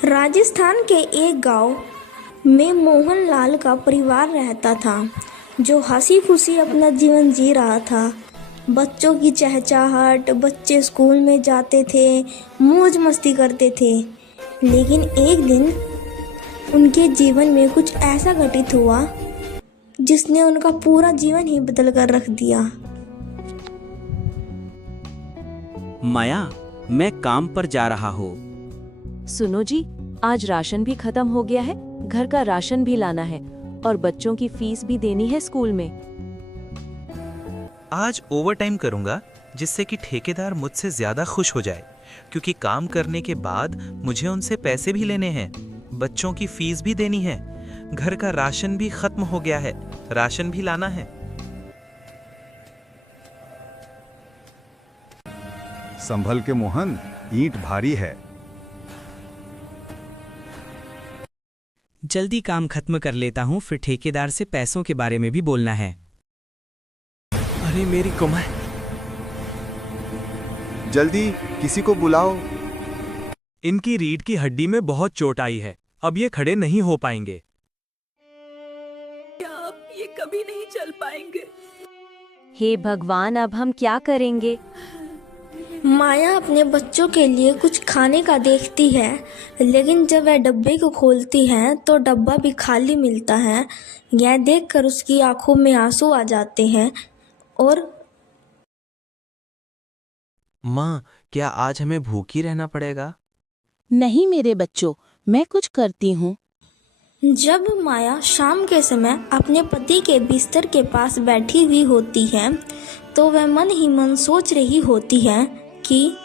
राजस्थान के एक गांव में मोहनलाल का परिवार रहता था, जो हंसी खुशी अपना जीवन जी रहा था। बच्चों की चहचहाहट, बच्चे स्कूल में जाते थे, मौज मस्ती करते थे। लेकिन एक दिन उनके जीवन में कुछ ऐसा घटित हुआ जिसने उनका पूरा जीवन ही बदल कर रख दिया। माया, मैं काम पर जा रहा हूँ। सुनो जी, आज राशन भी खत्म हो गया है, घर का राशन भी लाना है और बच्चों की फीस भी देनी है स्कूल में। आज ओवरटाइम करूंगा, जिससे कि ठेकेदार मुझसे ज्यादा खुश हो जाए, क्योंकि काम करने के बाद मुझे उनसे पैसे भी लेने हैं, बच्चों की फीस भी देनी है, घर का राशन भी खत्म हो गया है, राशन भी लाना है। संभल के मोहन, ईंट भारी है। जल्दी काम खत्म कर लेता हूँ, फिर ठेकेदार से पैसों के बारे में भी बोलना है। अरे मेरी कमर! जल्दी किसी को बुलाओ। इनकी रीढ़ की हड्डी में बहुत चोट आई है, अब ये खड़े नहीं हो पाएंगे। क्या अब ये कभी नहीं चल पाएंगे? हे भगवान, अब हम क्या करेंगे? माया अपने बच्चों के लिए कुछ खाने का देखती है, लेकिन जब वह डब्बे को खोलती है तो डब्बा भी खाली मिलता है। यह देखकर उसकी आंखों में आंसू आ जाते हैं। और माँ, क्या आज हमें भूखी रहना पड़ेगा? नहीं मेरे बच्चों, मैं कुछ करती हूँ। जब माया शाम के समय अपने पति के बिस्तर के पास बैठी हुई होती है, तो वह मन ही मन सोच रही होती है कि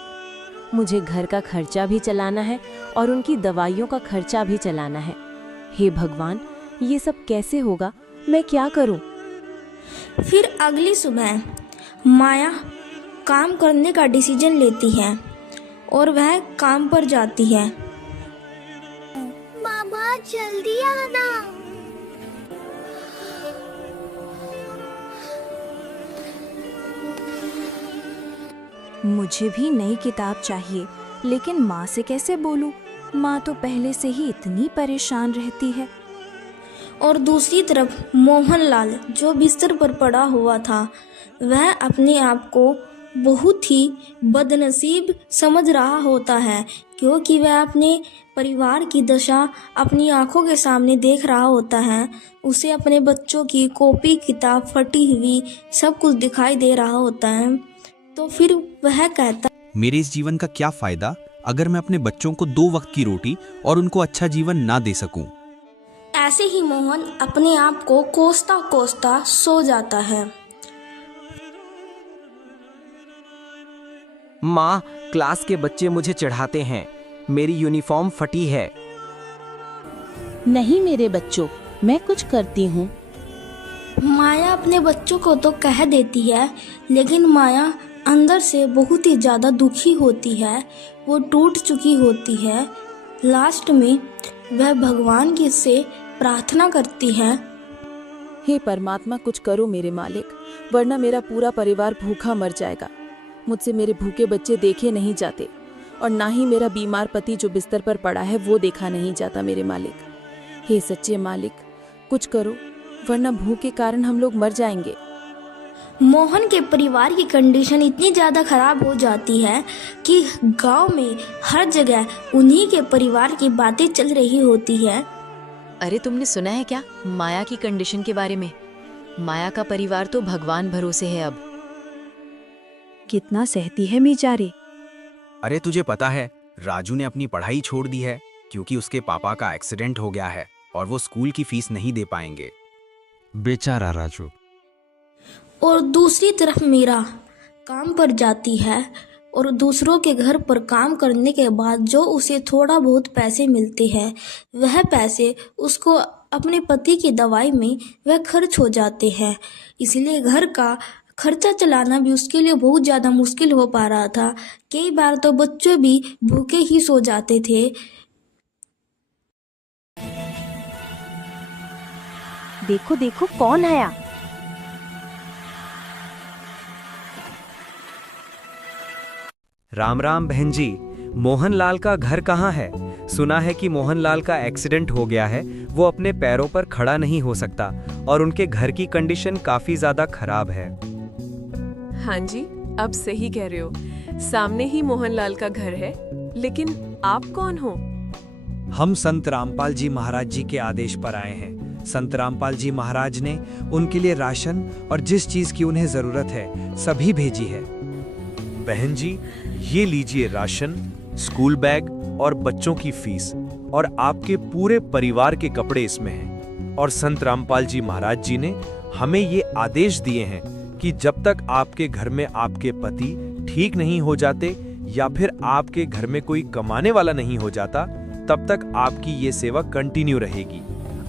मुझे घर का खर्चा भी चलाना है और उनकी दवाइयों का खर्चा भी चलाना है। हे भगवान, ये सब कैसे होगा? मैं क्या करूं? फिर अगली सुबह माया काम करने का डिसीजन लेती है और वह काम पर जाती है। मामा जल्दी आना। मुझे भी नई किताब चाहिए, लेकिन माँ से कैसे बोलूं? माँ तो पहले से ही इतनी परेशान रहती है। और दूसरी तरफ मोहनलाल, जो बिस्तर पर पड़ा हुआ था, वह अपने आप को बहुत ही बदनसीब समझ रहा होता है, क्योंकि वह अपने परिवार की दशा अपनी आंखों के सामने देख रहा होता है। उसे अपने बच्चों की कॉपी किताब फटी हुई सब कुछ दिखाई दे रहा होता है। तो फिर वह कहता, मेरे इस जीवन का क्या फायदा अगर मैं अपने बच्चों को 2 वक्त की रोटी और उनको अच्छा जीवन ना दे सकूं। ऐसे ही मोहन अपने आप को कोसता कोसता सो जाता है। माँ, क्लास के बच्चे मुझे चढ़ाते हैं, मेरी यूनिफॉर्म फटी है। नहीं मेरे बच्चों, मैं कुछ करती हूँ। माया अपने बच्चों को तो कह देती है, लेकिन माया अंदर से बहुत ही ज़्यादा दुखी होती है। वो टूट चुकी होती है। लास्ट में वह भगवान की से प्रार्थना करती है, हे परमात्मा, कुछ करो मेरे मालिक, वरना मेरा पूरा परिवार भूखा मर जाएगा। मुझसे मेरे भूखे बच्चे देखे नहीं जाते और ना ही मेरा बीमार पति जो बिस्तर पर पड़ा है वो देखा नहीं जाता मेरे मालिक। हे सच्चे मालिक, कुछ करो, वरना भूख के कारण हम लोग मर जाएंगे। मोहन के परिवार की कंडीशन इतनी ज़्यादा खराब हो जाती है कि गांव में हर जगह उन्हीं के परिवार की बातें चल रही होती है। अरे तुमने सुना है क्या माया की कंडीशन के बारे में? माया का परिवार तो भगवान भरोसे है अब। कितना सहती है बेचारी। अरे तुझे पता है, राजू ने अपनी पढ़ाई छोड़ दी है क्योंकि उसके पापा का एक्सीडेंट हो गया है और वो स्कूल की फीस नहीं दे पाएंगे। बेचारा राजू। और दूसरी तरफ मीरा काम पर जाती है और दूसरों के घर पर काम करने के बाद जो उसे थोड़ा बहुत पैसे मिलते हैं, वह पैसे उसको अपने पति की दवाई में वह खर्च हो जाते हैं। इसलिए घर का खर्चा चलाना भी उसके लिए बहुत ज़्यादा मुश्किल हो पा रहा था। कई बार तो बच्चे भी भूखे ही सो जाते थे। देखो देखो कौन आया। राम राम बहन जी, मोहनलाल का घर कहाँ है? सुना है कि मोहनलाल का एक्सीडेंट हो गया है, वो अपने पैरों पर खड़ा नहीं हो सकता और उनके घर की कंडीशन काफी ज्यादा खराब है। हाँ जी, अब सही कह रहे हो। सामने ही मोहनलाल का घर है, लेकिन आप कौन हो? हम संत रामपाल जी महाराज जी के आदेश पर आए हैं। संत रामपाल जी महाराज ने उनके लिए राशन और जिस चीज की उन्हें जरूरत है सभी भेजी है। बहन जी, ये लीजिए राशन, स्कूल बैग और बच्चों की फीस, और आपके पूरे परिवार के कपड़े इसमें हैं। और संत रामपाल जी महाराज जी ने हमें ये आदेश दिए हैं कि जब तक आपके घर में आपके पति ठीक नहीं हो जाते या फिर आपके घर में कोई कमाने वाला नहीं हो जाता, तब तक आपकी ये सेवा कंटिन्यू रहेगी।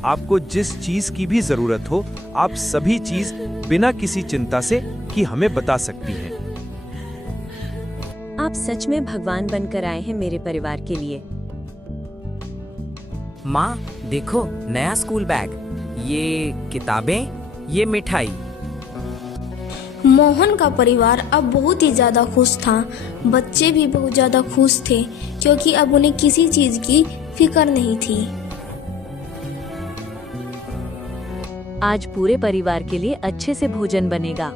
आपको जिस चीज की भी जरूरत हो, आप सभी चीज बिना किसी चिंता से कि हमें बता सकती हैं। आप सच में भगवान बनकर आए हैं मेरे परिवार के लिए। माँ देखो, नया स्कूल बैग, ये किताबें, ये मिठाई। मोहन का परिवार अब बहुत ही ज़्यादा खुश था। बच्चे भी बहुत ज़्यादा खुश थे क्योंकि अब उन्हें किसी चीज़ की फिक्र नहीं थी। आज पूरे परिवार के लिए अच्छे से भोजन बनेगा।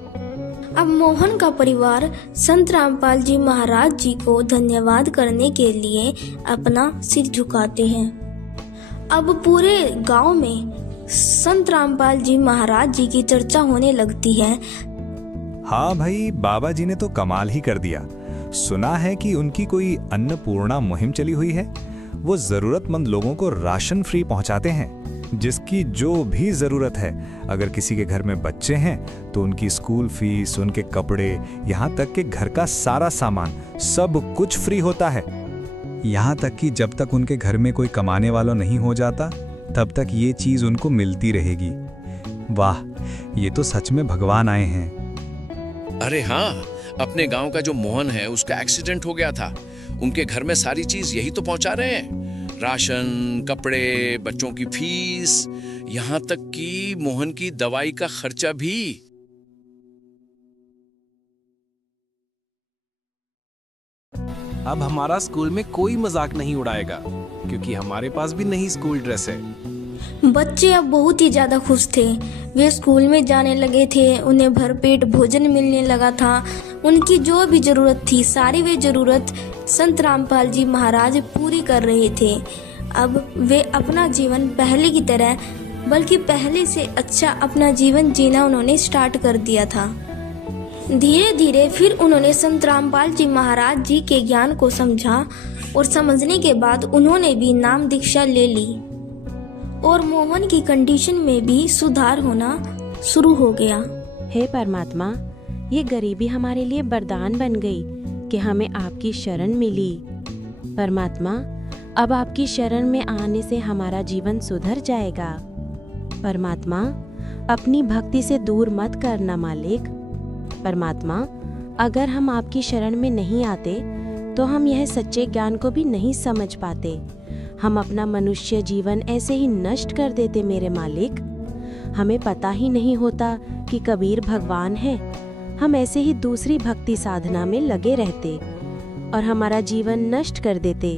अब मोहन का परिवार संत रामपाल जी महाराज जी को धन्यवाद करने के लिए अपना सिर झुकाते हैं। अब पूरे गांव में संत रामपाल जी महाराज जी की चर्चा होने लगती है। हाँ भाई, बाबा जी ने तो कमाल ही कर दिया। सुना है कि उनकी कोई अन्नपूर्णा मुहिम चली हुई है। वो जरूरतमंद लोगों को राशन फ्री पहुंचाते हैं, जिसकी जो भी जरूरत है। अगर किसी के घर में बच्चे हैं तो उनकी स्कूल फीस, उनके कपड़े, यहाँ तक कि घर का सारा सामान, सब कुछ फ्री होता है। यहाँ तक कि जब तक उनके घर में कोई कमाने वाला नहीं हो जाता, तब तक ये चीज उनको मिलती रहेगी। वाह, ये तो सच में भगवान आए हैं। अरे हाँ, अपने गांव का जो मोहन है उसका एक्सीडेंट हो गया था। उनके घर में सारी चीज यही तो पहुंचा रहे हैं। राशन, कपड़े, बच्चों की फीस, यहाँ तक कि मोहन की दवाई का खर्चा भी। अब हमारा स्कूल में कोई मजाक नहीं उड़ाएगा, क्योंकि हमारे पास भी नई स्कूल ड्रेस है। बच्चे अब बहुत ही ज़्यादा खुश थे। वे स्कूल में जाने लगे थे, उन्हें भरपेट भोजन मिलने लगा था। उनकी जो भी ज़रूरत थी, सारी वे ज़रूरत संत रामपाल जी महाराज पूरी कर रहे थे। अब वे अपना जीवन पहले की तरह, बल्कि पहले से अच्छा अपना जीवन जीना उन्होंने स्टार्ट कर दिया था। धीरे धीरे फिर उन्होंने संत रामपाल जी महाराज जी के ज्ञान को समझा और समझने के बाद उन्होंने भी नाम दीक्षा ले ली और मोहन की कंडीशन में भी सुधार होना शुरू हो गया। हे परमात्मा, ये गरीबी हमारे लिए वरदान बन गई कि हमें आपकी शरण मिली। परमात्मा, अब आपकी शरण में आने से हमारा जीवन सुधर जाएगा। परमात्मा, अपनी भक्ति से दूर मत करना मालिक। परमात्मा, अगर हम आपकी शरण में नहीं आते तो हम यह सच्चे ज्ञान को भी नहीं समझ पाते। हम अपना मनुष्य जीवन ऐसे ही नष्ट कर देते मेरे मालिक। हमें पता ही नहीं होता कि कबीर भगवान है। हम ऐसे ही दूसरी भक्ति साधना में लगे रहते और हमारा जीवन नष्ट कर देते।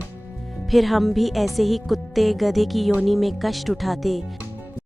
फिर हम भी ऐसे ही कुत्ते गधे की योनि में कष्ट उठाते।